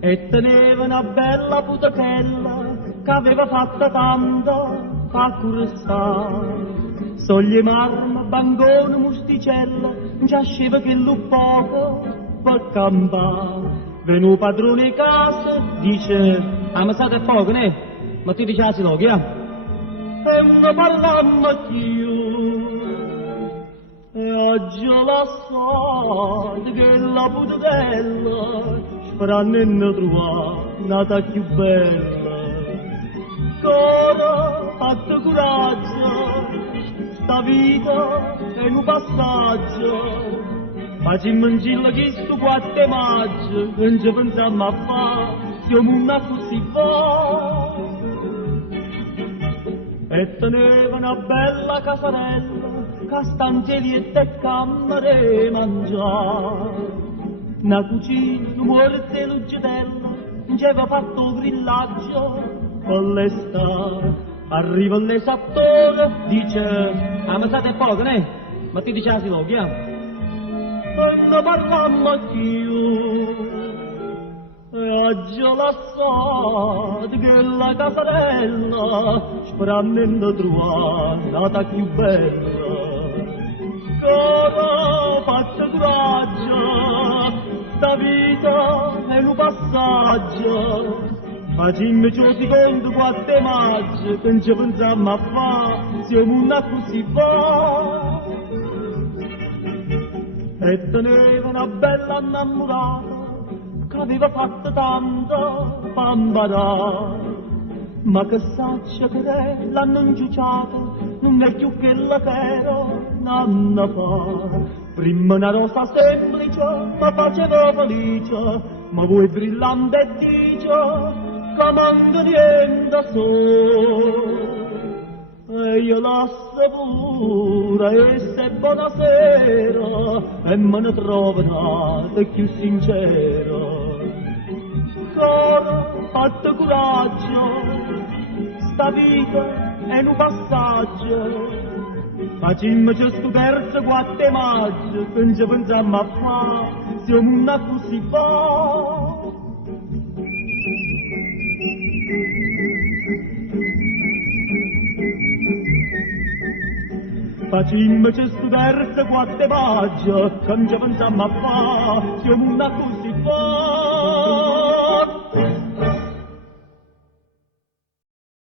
E teneva una bella putachella che aveva fatta tanta fa curiosità. Soglie marmo, bangone, musticella, già sceva che lo poco per campare. Venu padrone di casa, dice, ammazzate è poco, ne? Ma ti dici si loghi, eh? E non parlammo più. E oggi la so che la putella sperando di trovare nata più bella. Cora, fatta coraggio, sta vita è un passaggio. Facciamo un giro che sto 4 maggio, non ci pensiamo a fare, siamo una così fa. E teneva una bella casarella, castangelietta e camere mangiare. Una cucina, un morte e l'uggetella, ci aveva fatto il villaggio con l'estate. Arriva l'esattore, dice, ammazzate è poco, ne? Ma ti dice si loghi, eh? E non parlammo più. E oggi la so che la casarella sperando di trovare nata più bella. Cosa faccia coraggio, sta vita è un passaggio. Facciamoci un secondo 4 maggio, che non ci pensiamo a fare, siamo una così fa. E teneva una bella innamorata, che aveva fatto tanto pambarà. Ma che saccia che l'hanno inciuciata, non è più quella che era un anno fa. Prima una rosa semplice, ma faceva felice, ma voi brillante e dice, che manca niente solo. E io la pura e se buonasera, e me ne trovo nata più sincera. Cora, fatto coraggio, sta vita è un passaggio. Facciamoci sto terzo 4 maggio, che non ci pensiamo a fare, siamo una così fa. Facciamoci sto terzo 4 maggio, che non ci pensiamo a fare, siamo una così